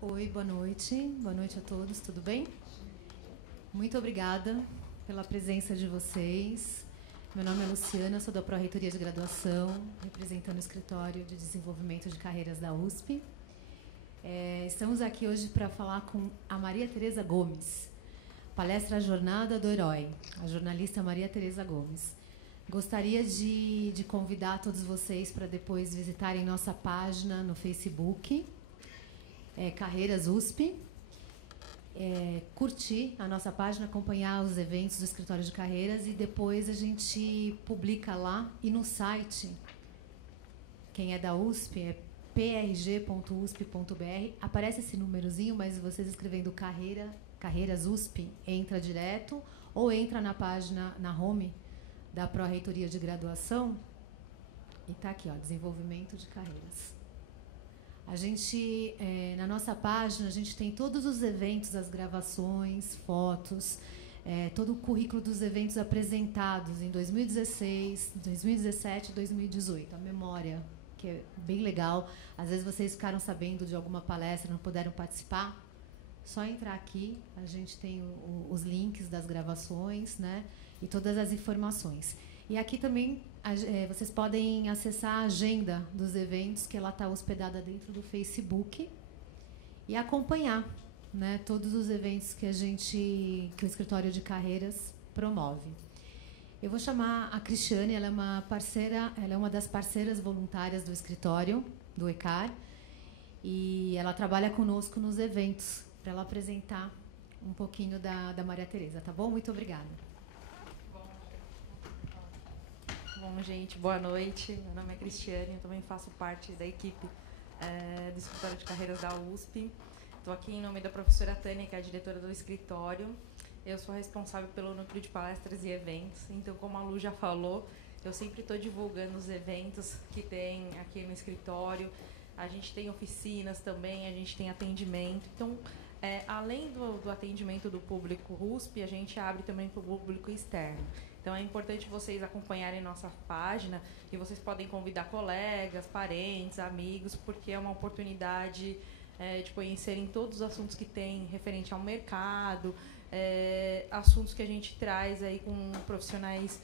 Oi, boa noite. Boa noite a todos, tudo bem? Muito obrigada pela presença de vocês. Meu nome é Luciana, sou da Pró-Reitoria de Graduação, representando o Escritório de Desenvolvimento de Carreiras da USP. Estamos aqui hoje para falar com a Maria Tereza Gomes, palestra Jornada do Herói, a jornalista Maria Tereza Gomes. Gostaria de convidar todos vocês para depois visitarem nossa página no Facebook, Carreiras USP, curtir a nossa página, acompanhar os eventos do Escritório de Carreiras e depois a gente publica lá e no site, quem é da USP, é prg.usp.br, aparece esse númerozinho, mas vocês escrevendo Carreiras USP, entra direto ou entra na página, na home da Pró-Reitoria de Graduação e está aqui, ó, Desenvolvimento de Carreiras. A gente, na nossa página, a gente tem todos os eventos, as gravações, fotos, todo o currículo dos eventos apresentados em 2016, 2017 e 2018. A memória, que é bem legal. Às vezes vocês ficaram sabendo de alguma palestra, não puderam participar. Só entrar aqui, a gente tem os links das gravações, né? E todas as informações. E aqui também vocês podem acessar a agenda dos eventos, que ela está hospedada dentro do Facebook, e acompanhar, né, todos os eventos que o Escritório de Carreiras promove. Eu vou chamar a Cristiane, ela é uma das parceiras voluntárias do escritório, do ECAR, e ela trabalha conosco nos eventos, para ela apresentar um pouquinho da Maria Tereza, tá bom? Muito obrigada. Bom, gente, boa noite. Meu nome é Cristiane, eu também faço parte da equipe do Escritório de Carreiras da USP. Estou aqui em nome da professora Tânia, que é a diretora do escritório. Eu sou responsável pelo núcleo de palestras e eventos. Então, como a Lu já falou, eu sempre estou divulgando os eventos que tem aqui no escritório. A gente tem oficinas também, a gente tem atendimento. Então, além do atendimento do público USP, a gente abre também para o público externo. Então, é importante vocês acompanharem nossa página e vocês podem convidar colegas, parentes, amigos, porque é uma oportunidade de conhecerem todos os assuntos que tem referente ao mercado, assuntos que a gente traz aí com profissionais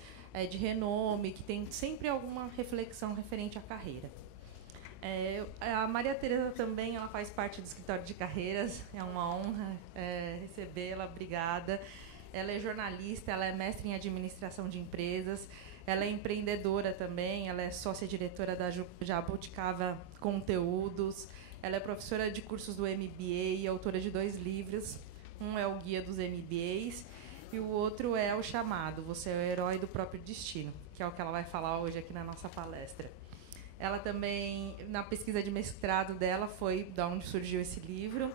de renome, que tem sempre alguma reflexão referente à carreira. A Maria Tereza também, ela faz parte do Escritório de Carreiras, é uma honra recebê-la, obrigada. Ela é jornalista, ela é mestre em administração de empresas, ela é empreendedora também, ela é sócia-diretora da Jabuticaba Conteúdos, ela é professora de cursos do MBA e autora de 2 livros, um é o Guia dos MBAs e o outro é O Chamado, Você é o Herói do Próprio Destino, que é o que ela vai falar hoje aqui na nossa palestra. Ela também, na pesquisa de mestrado dela, foi da onde surgiu esse livro,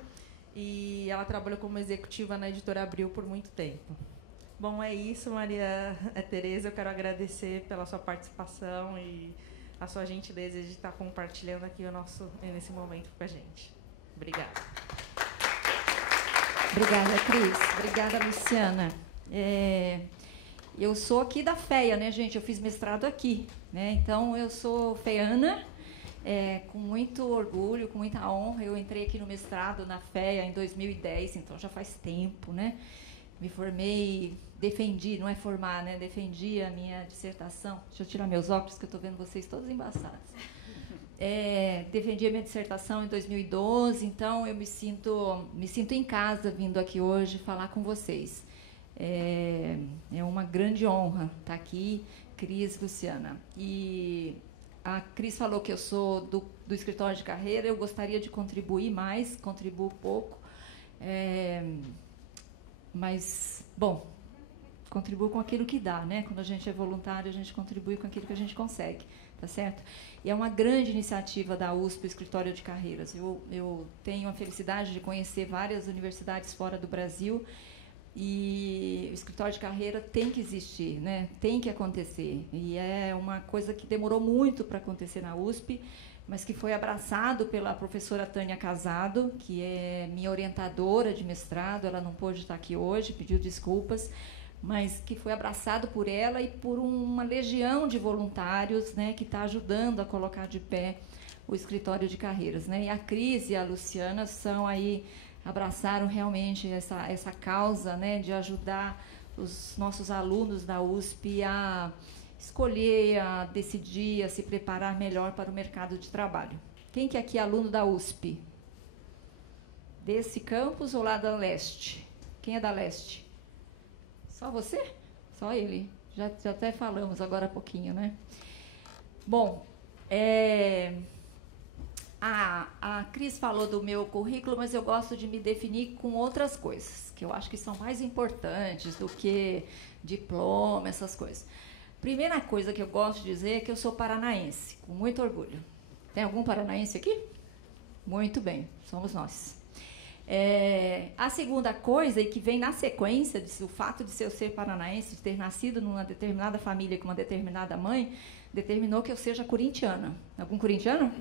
e ela trabalhou como executiva na Editora Abril por muito tempo. Bom, é isso, Maria Tereza. Eu quero agradecer pela sua participação e a sua gentileza de estar compartilhando aqui nesse momento com a gente. Obrigada. Obrigada, Cris. Obrigada, Luciana. Eu sou aqui da FEA, né, gente? Eu fiz mestrado aqui, né? Então, eu sou feiana. Com muito orgulho, com muita honra, eu entrei aqui no mestrado na FEA em 2010, então já faz tempo, né? Me formei, não é formar, né? Defendi a minha dissertação. Deixa eu tirar meus óculos, que eu estou vendo vocês todos embaçados. Defendi a minha dissertação em 2012, então eu me sinto em casa vindo aqui hoje falar com vocês. É uma grande honra estar aqui, Cris, Luciana. E a Cris falou que eu sou do escritório de carreira, eu gostaria de contribuir mais, contribuo pouco, mas, bom, contribuo com aquilo que dá, né? Quando a gente é voluntário, a gente contribui com aquilo que a gente consegue, tá certo? E é uma grande iniciativa da USP, o Escritório de Carreiras. Eu tenho a felicidade de conhecer várias universidades fora do Brasil, e o escritório de carreira tem que existir, né? Tem que acontecer. E é uma coisa que demorou muito para acontecer na USP, mas que foi abraçado pela professora Tânia Casado, que é minha orientadora de mestrado. Ela não pôde estar aqui hoje, pediu desculpas, mas que foi abraçado por ela e por uma legião de voluntários, né, que está ajudando a colocar de pé o escritório de carreiras, né? E a Cris e a Luciana abraçaram realmente essa causa, né, de ajudar os nossos alunos da USP a escolher, a decidir, a se preparar melhor para o mercado de trabalho. Quem que aqui é aluno da USP? Desse campus ou lá da leste? Quem é da leste? Só você? Só ele. Já até falamos agora há pouquinho, né? Bom, a Cris falou do meu currículo, mas eu gosto de me definir com outras coisas, que eu acho que são mais importantes do que diploma, essas coisas. Primeira coisa que eu gosto de dizer é que eu sou paranaense, com muito orgulho. Tem algum paranaense aqui? Muito bem, somos nós. A segunda coisa, e que vem na sequência, o fato de eu ser paranaense, de ter nascido numa determinada família com uma determinada mãe, determinou que eu seja corintiana. Algum corintiano?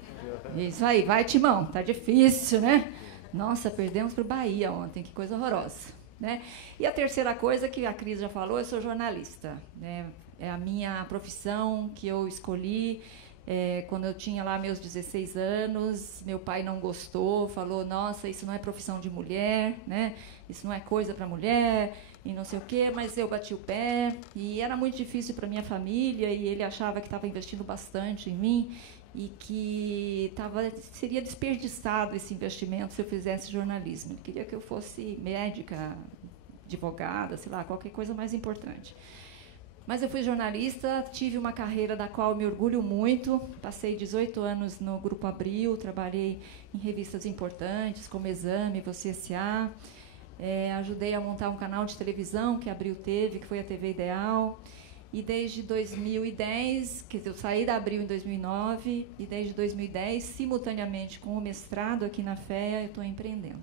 Isso aí, vai, Timão, tá difícil, né? Nossa, perdemos para o Bahia ontem, que coisa horrorosa, né? E a terceira coisa que a Cris já falou, eu sou jornalista, né? É a minha profissão que eu escolhi. Quando eu tinha lá meus 16 anos, meu pai não gostou, falou, nossa, isso não é profissão de mulher, né? Isso não é coisa para mulher, e não sei o quê, mas eu bati o pé, e era muito difícil para minha família, e ele achava que estava investindo bastante em mim, e que seria desperdiçado esse investimento se eu fizesse jornalismo. Ele queria que eu fosse médica, advogada, sei lá, qualquer coisa mais importante. Mas eu fui jornalista, tive uma carreira da qual me orgulho muito. Passei 18 anos no Grupo Abril, trabalhei em revistas importantes, como Exame, Você S.A. Ajudei a montar um canal de televisão que a Abril teve, que foi a TV Ideal. E desde 2010, quer dizer, eu saí da Abril em 2009, e desde 2010, simultaneamente com o mestrado aqui na FEA, eu estou empreendendo.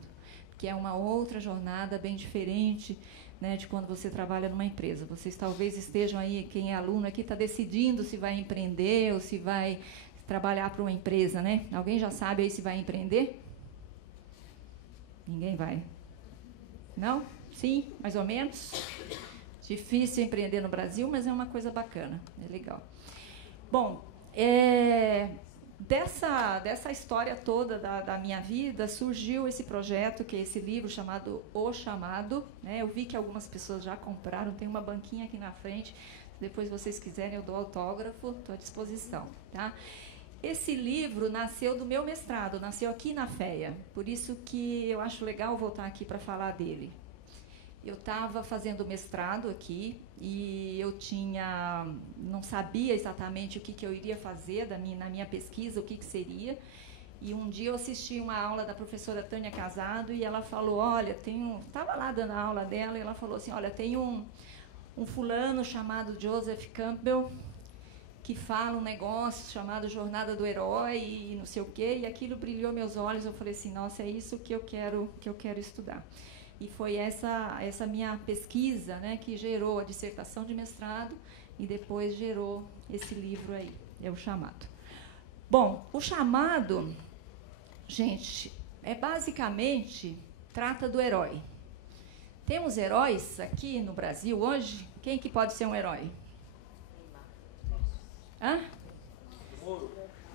Que é uma outra jornada bem diferente, né, de quando você trabalha numa empresa. Vocês talvez estejam aí, quem é aluno aqui está decidindo se vai empreender ou se vai trabalhar para uma empresa, né? Alguém já sabe aí se vai empreender? Ninguém vai. Não? Sim? Mais ou menos? Difícil empreender no Brasil, mas é uma coisa bacana, é legal. Bom, dessa história toda da minha vida, surgiu esse projeto, que é esse livro chamado O Chamado, né? Eu vi que algumas pessoas já compraram, tem uma banquinha aqui na frente, se depois vocês quiserem eu dou autógrafo, estou à disposição, tá? Esse livro nasceu do meu mestrado, nasceu aqui na FEA, por isso que eu acho legal voltar aqui para falar dele. Eu estava fazendo mestrado aqui e eu não sabia exatamente o que eu iria fazer na minha pesquisa, o que seria. E um dia eu assisti uma aula da professora Tânia Casado e ela falou, olha, estava lá dando a aula dela e ela falou assim, olha, tem um fulano chamado Joseph Campbell que fala um negócio chamado Jornada do Herói e não sei o quê, e aquilo brilhou meus olhos, eu falei assim, nossa, é isso que eu quero estudar. E foi essa minha pesquisa, né, que gerou a dissertação de mestrado e depois gerou esse livro aí, é O Chamado. Bom, O Chamado, gente, basicamente trata do herói. Temos heróis aqui no Brasil hoje? Quem que pode ser um herói? Hã?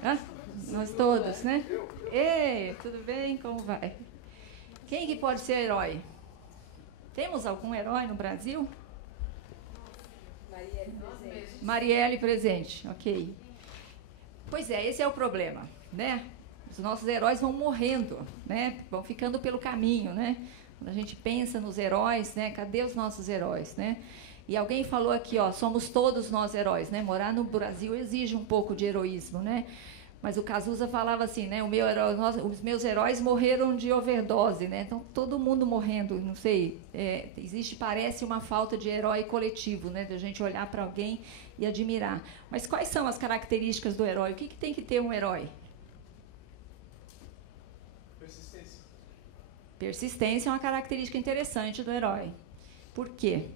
Hã? Nós todos, né? Ei, tudo bem? Como vai? Quem que pode ser herói? Temos algum herói no Brasil? Marielle presente. Marielle presente, ok. Pois é, esse é o problema, né? Os nossos heróis vão morrendo, né? Vão ficando pelo caminho, né? Quando a gente pensa nos heróis, né? Cadê os nossos heróis, né? E alguém falou aqui, ó, somos todos nós heróis, né? Morar no Brasil exige um pouco de heroísmo, né? Mas o Cazuza falava assim, né? Os meus heróis morreram de overdose, né? Então, todo mundo morrendo, não sei. Parece uma falta de herói coletivo, né? De a gente olhar para alguém e admirar. Mas quais são as características do herói? O que tem que ter um herói? Persistência. Persistência é uma característica interessante do herói. Por quê?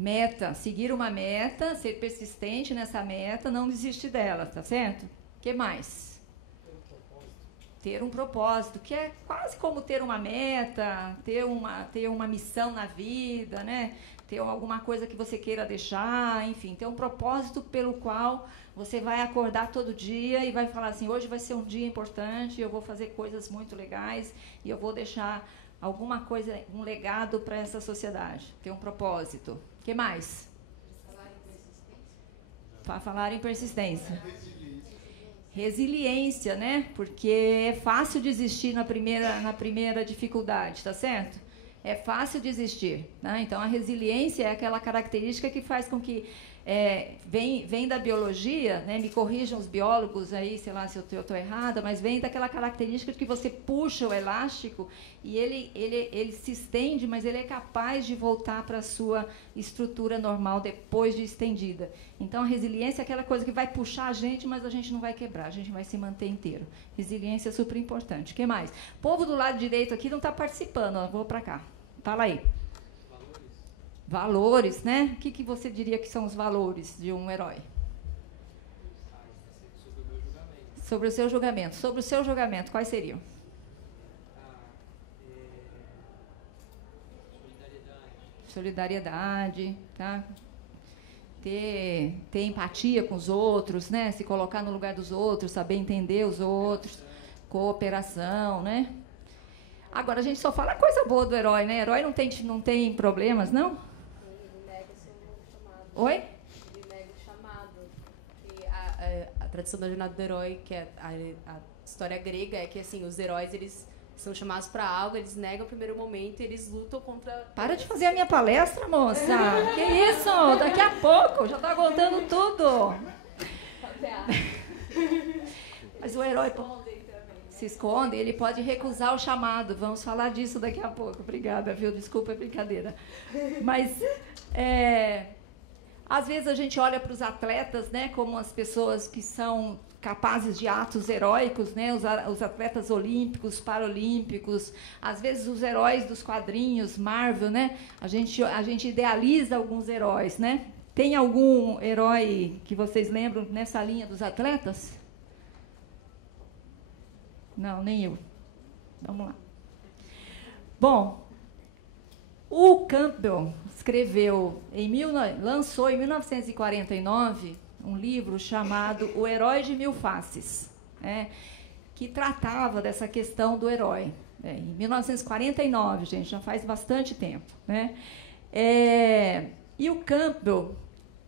Meta, seguir uma meta, ser persistente nessa meta, não desistir dela, tá certo? O que mais? ter um propósito, que é quase como ter uma meta, ter uma missão na vida, né? Ter alguma coisa que você queira deixar, enfim, ter um propósito pelo qual você vai acordar todo dia e vai falar assim, hoje vai ser um dia importante, eu vou fazer coisas muito legais e eu vou deixar alguma coisa, um legado para essa sociedade. Ter um propósito. O que mais? Falar em persistência. Resiliência, né? Porque é fácil desistir na primeira dificuldade, tá certo? É fácil desistir, né? Então, a resiliência é aquela característica que faz com que vem da biologia, né? Me corrijam os biólogos aí, sei lá se eu estou errada, mas vem daquela característica de que você puxa o elástico e ele se estende, mas ele é capaz de voltar para a sua estrutura normal depois de estendida. Então, a resiliência é aquela coisa que vai puxar a gente, mas a gente não vai quebrar, a gente vai se manter inteiro. Resiliência é super importante. O que mais? O povo do lado direito aqui não está participando, ó, vou para cá. Fala aí. Valores, né? O que você diria que são os valores de um herói? Sobre o seu julgamento. Sobre o seu julgamento, quais seriam? Solidariedade, tá? Ter empatia com os outros, né? Se colocar no lugar dos outros, saber entender os outros, cooperação, né? Agora, a gente só fala coisa boa do herói, né? Herói não tem problemas, não? Ele nega o seu chamado. Oi? Ele nega o chamado. E a tradição da jornada do herói, que é a história grega, é que assim, os heróis, eles são chamados para algo, eles negam o primeiro momento e eles lutam contra... Para de fazer a minha palestra, moça! Que isso? Daqui a pouco, já está contando tudo! Mas o herói se esconde, ele pode recusar o chamado. Vamos falar disso daqui a pouco. Obrigada, viu? Desculpa a brincadeira. Mas, às vezes a gente olha para os atletas, né, como as pessoas que são capazes de atos heróicos, né, os atletas olímpicos, paralímpicos, às vezes os heróis dos quadrinhos, Marvel, né? A gente idealiza alguns heróis, né? Tem algum herói que vocês lembram nessa linha dos atletas? Não, nem eu. Vamos lá. Bom, o Campbell lançou em 1949 um livro chamado O Herói de Mil Faces, né, que tratava dessa questão do herói. Em 1949, gente, já faz bastante tempo, né? E o Campbell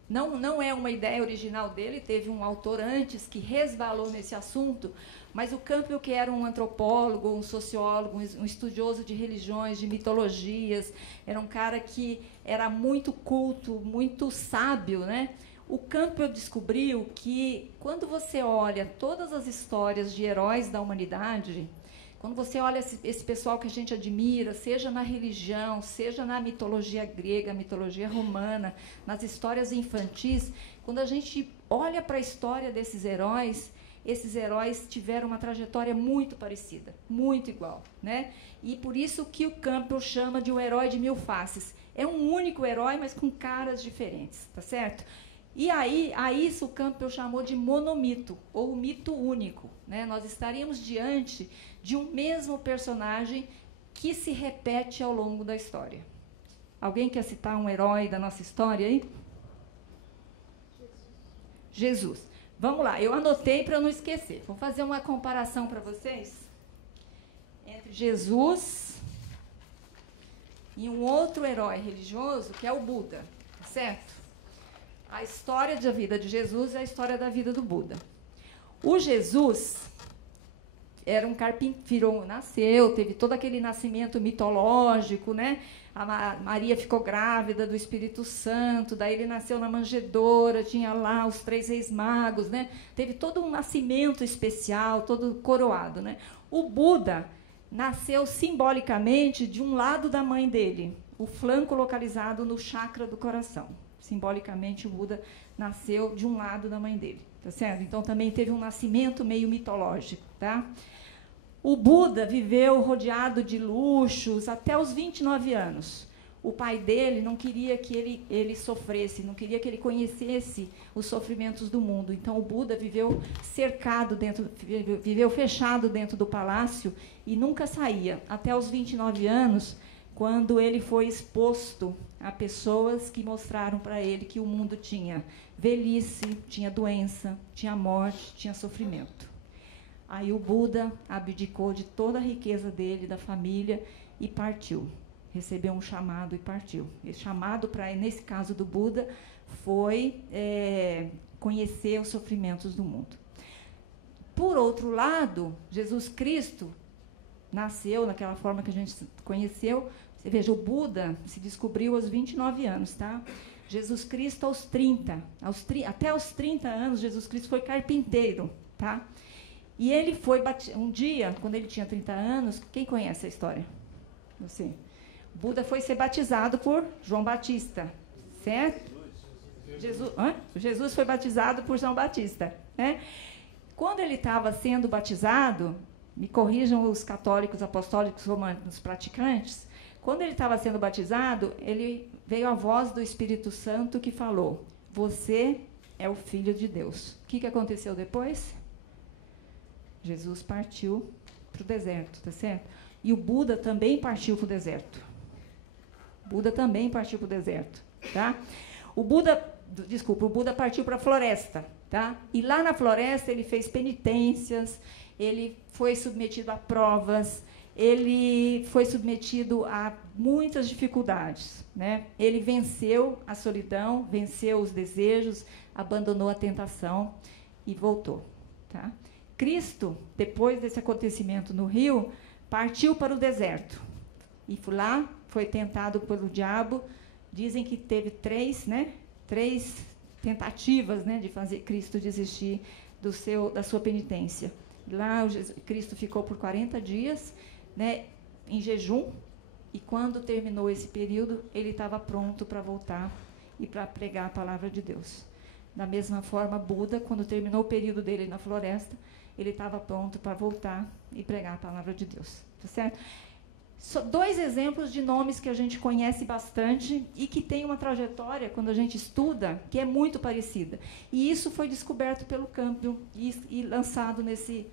não é uma ideia original dele, teve um autor antes que resvalou nesse assunto. Mas o Campbell, que era um antropólogo, um sociólogo, um estudioso de religiões, de mitologias, era um cara que era muito culto, muito sábio, né? O Campbell descobriu que, quando você olha todas as histórias de heróis da humanidade, quando você olha esse pessoal que a gente admira, seja na religião, seja na mitologia grega, mitologia romana, nas histórias infantis, quando a gente olha para a história desses heróis, esses heróis tiveram uma trajetória muito parecida, muito igual, né? E por isso que o Campbell chama de um herói de mil faces. É um único herói, mas com caras diferentes, tá certo? E a isso o Campbell chamou de monomito, ou mito único, né? Nós estaríamos diante de um mesmo personagem que se repete ao longo da história. Alguém quer citar um herói da nossa história aí? Jesus. Vamos lá, eu anotei para não esquecer. Vou fazer uma comparação para vocês entre Jesus e um outro herói religioso, que é o Buda, certo? A história da vida de Jesus é a história da vida do Buda. O Jesus era um carpinteiro, nasceu, teve todo aquele nascimento mitológico, né? A Maria ficou grávida do Espírito Santo, daí ele nasceu na manjedoura, tinha lá os 3 reis magos, né? Teve todo um nascimento especial, todo coroado, né? O Buda nasceu simbolicamente de um lado da mãe dele, o flanco localizado no chakra do coração. Simbolicamente, o Buda nasceu de um lado da mãe dele, tá certo? Então, também teve um nascimento meio mitológico, tá? O Buda viveu rodeado de luxos até os 29 anos. o pai dele não queria que ele sofresse, não queria que ele conhecesse os sofrimentos do mundo. Então, o Buda viveu viveu fechado dentro do palácio e nunca saía, até os 29 anos, quando ele foi exposto a pessoas que mostraram para ele que o mundo tinha velhice, tinha doença, tinha morte, tinha sofrimento. Aí o Buda abdicou de toda a riqueza dele, da família, e partiu. Recebeu um chamado e partiu. Esse chamado, nesse caso do Buda, foi conhecer os sofrimentos do mundo. Por outro lado, Jesus Cristo nasceu naquela forma que a gente conheceu. Você veja, o Buda se descobriu aos 29 anos, tá? Jesus Cristo aos 30. Até os 30 anos, Jesus Cristo foi carpinteiro, tá? E ele foi um dia, quando ele tinha 30 anos, quem conhece a história? Você. Buda foi ser batizado por João Batista, certo? Jesus foi batizado por João Batista, né? Quando ele estava sendo batizado, me corrijam os católicos, apostólicos, românicos, praticantes, quando ele estava sendo batizado, veio a voz do Espírito Santo que falou: você é o Filho de Deus. O que aconteceu depois? Jesus partiu para o deserto, tá certo? E o Buda também partiu para o deserto. Buda também partiu para o deserto, tá? O Buda partiu para a floresta, tá? E lá na floresta ele fez penitências, ele foi submetido a provas, ele foi submetido a muitas dificuldades, né? Ele venceu a solidão, venceu os desejos, abandonou a tentação e voltou, tá? Cristo, depois desse acontecimento no rio, partiu para o deserto. E lá foi tentado pelo diabo. Dizem que teve três tentativas, né, de fazer Cristo desistir da sua penitência. Lá Cristo ficou por 40 dias, né, em jejum, e quando terminou esse período, ele estava pronto para voltar e para pregar a palavra de Deus. Da mesma forma, Buda, quando terminou o período dele na floresta, ele estava pronto para voltar e pregar a palavra de Deus. Tá certo? Só 2 exemplos de nomes que a gente conhece bastante e que tem uma trajetória, quando a gente estuda, que é muito parecida. E isso foi descoberto pelo Campbell e lançado nesse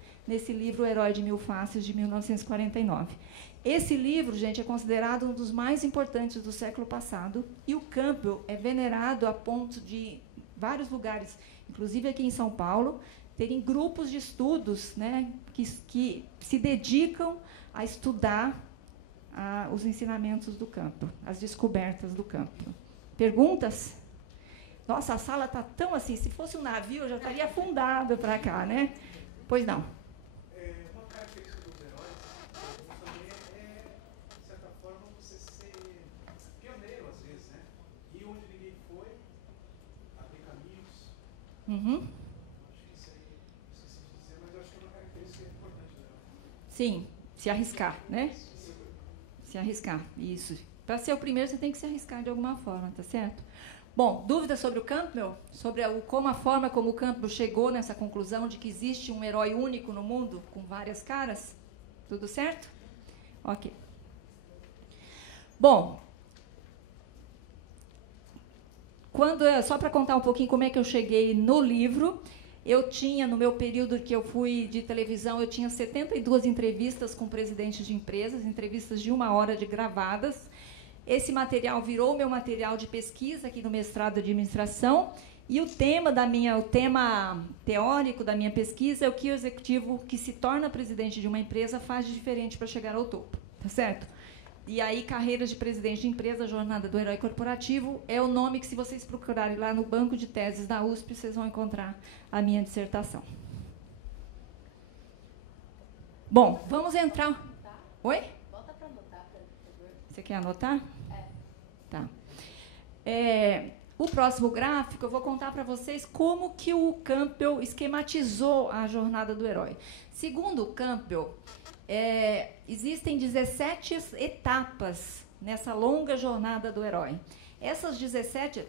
livro O Herói de Mil Faces, de 1949. Esse livro, gente, é considerado um dos mais importantes do século passado, e o Campbell é venerado a ponto de vários lugares, inclusive aqui em São Paulo, terem grupos de estudos, né, que se dedicam a estudar os ensinamentos do Campbell, as descobertas do Campbell. Perguntas? Nossa, a sala está tão assim, se fosse um navio, eu já estaria afundado para cá, né? Pois não. Uma característica dos heróis também de certa forma, você ser pioneiro, às vezes, né? Ir onde ninguém foi, abrir caminhos. Uhum. Acho que isso aí, esqueci de dizer, mas eu acho que é uma característica importante do herói. Sim, se arriscar, né? Se arriscar, isso. Para ser o primeiro, você tem que se arriscar de alguma forma, tá certo? Bom, dúvidas sobre o Campbell? Sobre a forma como o Campbell chegou nessa conclusão de que existe um herói único no mundo, com várias caras? Tudo certo? Ok. Bom, só para contar um pouquinho como é que eu cheguei no livro, eu tinha, no meu período que eu fui de televisão, eu tinha 72 entrevistas com presidentes de empresas, entrevistas de 1 hora de gravadas. Esse material virou meu material de pesquisa aqui no mestrado de administração, e o tema teórico da minha pesquisa é o que o executivo que se torna presidente de uma empresa faz de diferente para chegar ao topo, tá certo? E aí, Carreiras de Presidente de Empresa, Jornada do Herói Corporativo, é o nome que, se vocês procurarem lá no banco de teses da USP, vocês vão encontrar a minha dissertação. Bom, vamos entrar... Oi? Volta para anotar, por favor. Você quer anotar? É. Tá. O próximo gráfico, eu vou contar para vocês como que o Campbell esquematizou a jornada do herói. Segundo o Campbell, existem 17 etapas nessa longa jornada do herói. Essas 17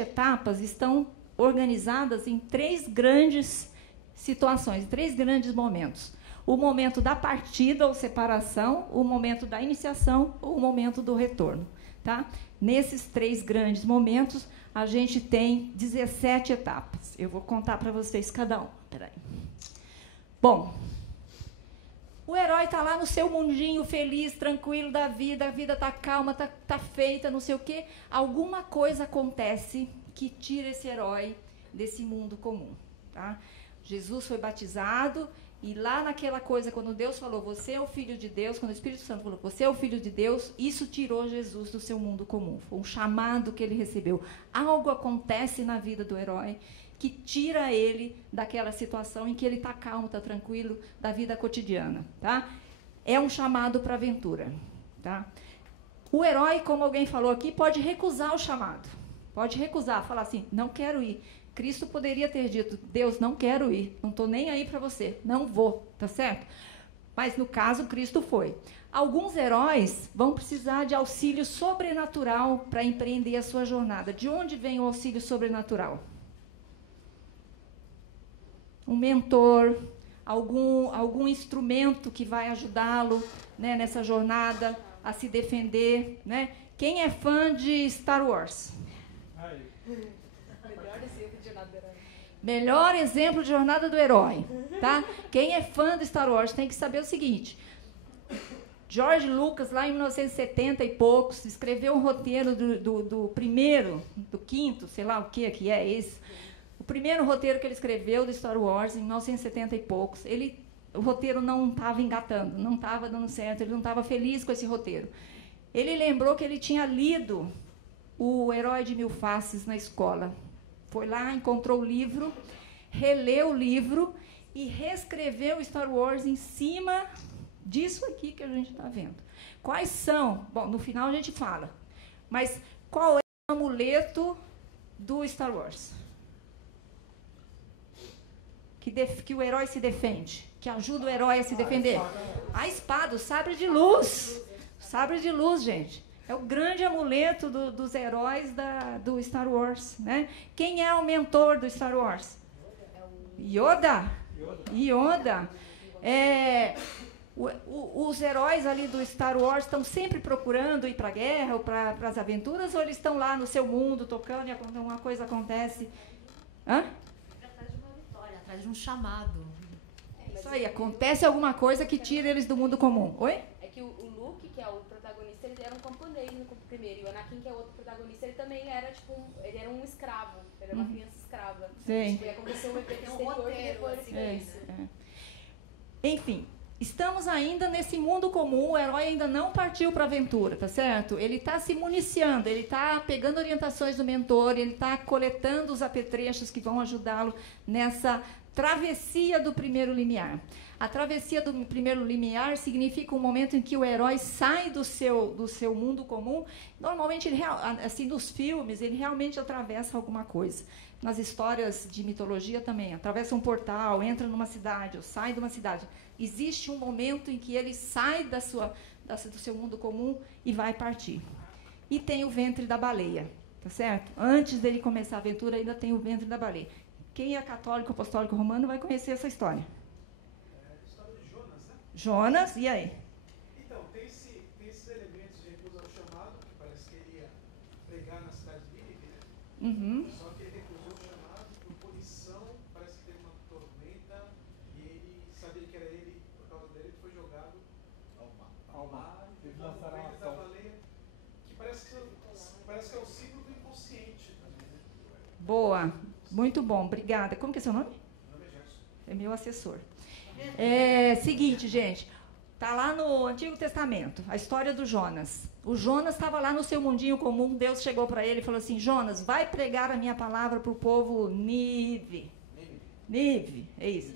etapas estão organizadas em 3 grandes situações, 3 grandes momentos. o momento da partida ou separação, o momento da iniciação ou o momento do retorno. Tá? Nesses 3 grandes momentos, a gente tem 17 etapas. Eu vou contar para vocês cada um. Peraí. Bom, o herói está lá no seu mundinho feliz, tranquilo da vida, a vida está calma, tá feita, não sei o quê. Alguma coisa acontece que tira esse herói desse mundo comum. Tá? Jesus foi batizado, e lá naquela coisa, quando Deus falou, você é o Filho de Deus, quando o Espírito Santo falou, você é o Filho de Deus, isso tirou Jesus do seu mundo comum. Foi um chamado que ele recebeu. Algo acontece na vida do herói que tira ele daquela situação em que ele está calmo, está tranquilo, da vida cotidiana. Tá? É um chamado para a aventura. Tá? O herói, como alguém falou aqui, pode recusar o chamado. Pode recusar, falar assim, não quero ir. Cristo poderia ter dito, Deus, não quero ir, não estou nem aí para você, não vou, tá certo? Mas, no caso, Cristo foi. Alguns heróis vão precisar de auxílio sobrenatural para empreender a sua jornada. De onde vem o auxílio sobrenatural? Um mentor, algum instrumento que vai ajudá-lo, né, nessa jornada a se defender. Né? Quem é fã de Star Wars? Melhor exemplo de jornada do herói. Tá? Quem é fã de Star Wars tem que saber o seguinte. George Lucas, lá em 1970 e poucos, escreveu um roteiro do primeiro, do quinto, sei lá o que é esse. O primeiro roteiro que ele escreveu do Star Wars, em 1970 e poucos. O roteiro não estava engatando, não estava dando certo, ele não estava feliz com esse roteiro. Ele lembrou que ele tinha lido O Herói de Mil Faces na escola. Foi lá, encontrou o livro, releu o livro e reescreveu Star Wars em cima disso aqui que a gente está vendo. Quais são? Bom, no final a gente fala. Mas qual é o amuleto do Star Wars? Que o herói se defende, que ajuda o herói a se defender. A espada, o sabre de luz. O sabre de luz, gente. É o grande amuleto dos heróis do Star Wars. Né? Quem é o mentor do Star Wars? Yoda. Yoda. Os heróis ali do Star Wars estão sempre procurando ir para a guerra ou para as aventuras, ou eles estão lá no seu mundo, tocando e alguma coisa acontece? Hã? Atrás de uma vitória, atrás de um chamado. Isso aí, acontece alguma coisa que tira eles do mundo comum. Oi? É que o Luke, que é o protagonista, ele era um camponês no primeiro, e o Anakin, que é outro protagonista, ele também era ele era um escravo, ele era uma criança escrava. Sim. Tipo, e aconteceu um evento exterior que depois isso. Enfim, estamos ainda nesse mundo comum, o herói ainda não partiu para a aventura, tá certo? Ele está se municiando, ele está pegando orientações do mentor, ele está coletando os apetrechos que vão ajudá-lo nessa travessia do primeiro limiar. A travessia do primeiro limiar significa um momento em que o herói sai do seu mundo comum. Normalmente, assim, nos filmes, ele realmente atravessa alguma coisa. Nas histórias de mitologia também, atravessa um portal, entra numa cidade, ou sai de uma cidade. Existe um momento em que ele sai do seu mundo comum e vai partir. E tem o ventre da baleia, tá certo? Antes dele começar a aventura, ainda tem o ventre da baleia. Quem é católico, apostólico romano vai conhecer essa história. É a história de Jonas, né? Jonas, e aí? Então, tem esses elementos de recusa ao chamado, que parece que ele ia pregar na cidade de Nínive, né? Uhum. Só que ele recusou o chamado, por punição, parece que teve uma tormenta, e ele sabia que era ele, por causa dele, ele foi jogado ao mar, teve uma ventre da baleia, que parece que é o ciclo do inconsciente também, né? Boa, muito bom, obrigada. Como que é seu nome? Meu nome é Gerson. É meu assessor. Seguinte, gente, está lá no Antigo Testamento, a história do Jonas. O Jonas estava lá no seu mundinho comum, Deus chegou para ele e falou assim, Jonas, vai pregar a minha palavra para o povo Nínive. Nínive, é isso.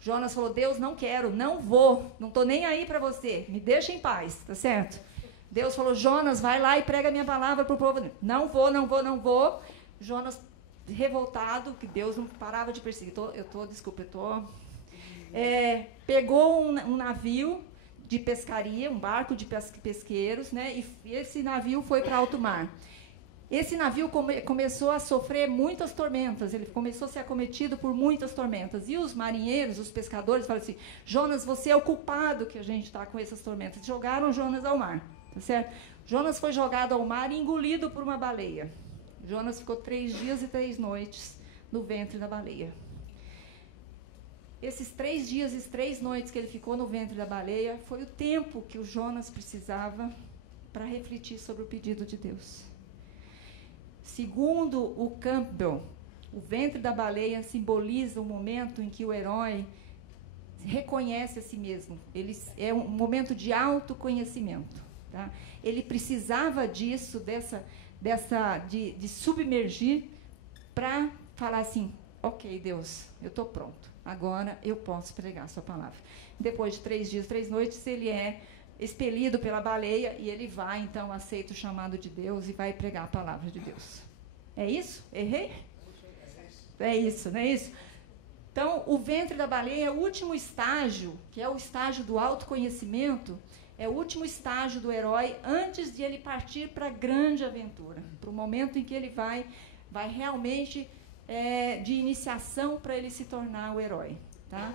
Jonas falou, Deus, não quero, não vou, não estou nem aí para você, me deixa em paz, tá certo? Deus falou, Jonas, vai lá e prega a minha palavra para o povo. Não vou, não vou, não vou. Jonas, revoltado, que Deus não parava de perseguir. Pegou um navio de pescaria, um barco de pesqueiros, né? E esse navio foi para alto mar. esse navio começou a sofrer muitas tormentas, ele começou a ser acometido por muitas tormentas. E os marinheiros, os pescadores, falaram assim, Jonas, você é o culpado que a gente está com essas tormentas. Jogaram Jonas ao mar, tá certo? Jonas foi jogado ao mar e engolido por uma baleia. Jonas ficou 3 dias e 3 noites no ventre da baleia. Esses 3 dias e 3 noites que ele ficou no ventre da baleia foi o tempo que o Jonas precisava para refletir sobre o pedido de Deus. Segundo o Campbell, o ventre da baleia simboliza o momento em que o herói reconhece a si mesmo. É um momento de autoconhecimento. Tá? Ele precisava disso, de submergir, para falar assim, ok, Deus, eu estou pronto. Agora eu posso pregar a sua palavra. Depois de 3 dias, 3 noites, ele é expelido pela baleia e ele vai, então, aceita o chamado de Deus e vai pregar a palavra de Deus. É isso? Errei? É isso, não é isso? Então, o ventre da baleia é o último estágio, que é o estágio do autoconhecimento, é o último estágio do herói antes de ele partir para a grande aventura, para o momento em que ele vai realmente de iniciação para ele se tornar o herói. Tá?